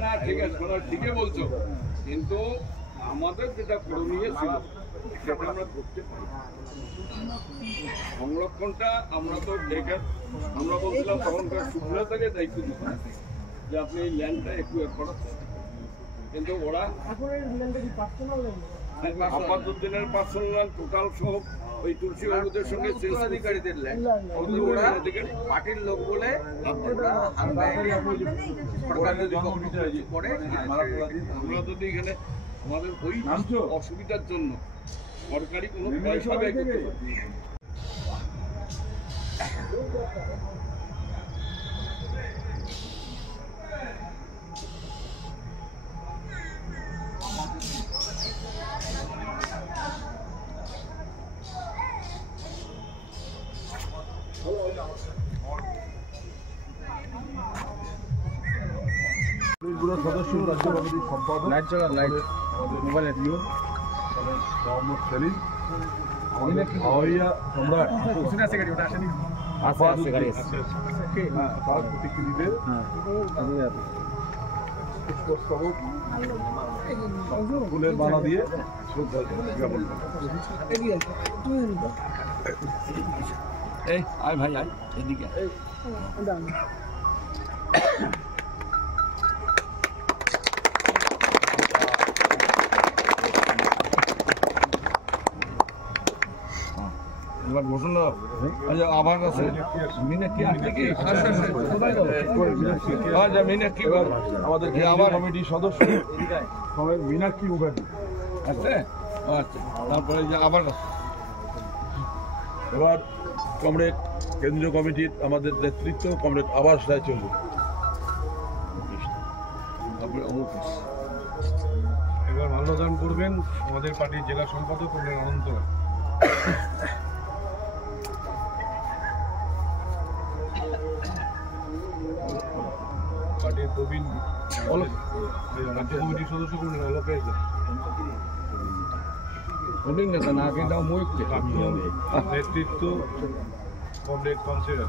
না ঠিক আছে, ঠিকই বলছো, কিন্তু আমাদের যেটা করণীয় ছিল সেটা আমরা করতে পারি। সংরক্ষণটা আমরা তো আমরা বলছিলাম তখনকার সুপ্রিয়তাকে দায়িত্ব দিতে যে আপনি এই ল্যান্ডটা একটু করার, কিন্তু ওরা আপাতদিনের পার্সোনাল টোটাল সহ ওই তুলসী বাবুদের সঙ্গে অধিকারীদের ল্যান্ড, ওরা পার্টির লোক বলে আমরা যদি এখানে আমাদের ওই অসুবিধার জন্য সরকারি কোনো পয়সা ব্যয় করতে পারি। সদস্য রাজ্য কমিটির সম্পাদক মোহাম্মদ সেলিম, সম্রাট তার প্রতিনিধিদের পুষ্পস্তবক ফুলের মালা দিয়ে শ্রদ্ধা জ্ঞাপন এই আয় ভাই আয় এদিকে। এবার বসুন না, আবার আছে মিনাক্ষী আসছে কি? মিনাক্ষী আমাদের আবার কমিটির সদস্য মিনাক্ষী মুখার্জি আছে। আচ্ছা, তারপরে যে আবার এবার কমরেড কেন্দ্রীয় কমিটির আমাদের নেতৃত্ব কমরেড আবাস রায়চৌধুরী, এবার মাল্যদান করবেন আমাদের পার্টির জেলা সম্পাদক কমরেড অনন্ত রায়। পার্টির প্রবীণ রাজ্য কমিটির সদস্য কমরেড অলোকেশ দা, নেতৃত্ব কমরেড কনসিডার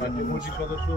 রাজ্য কমিটির সদস্য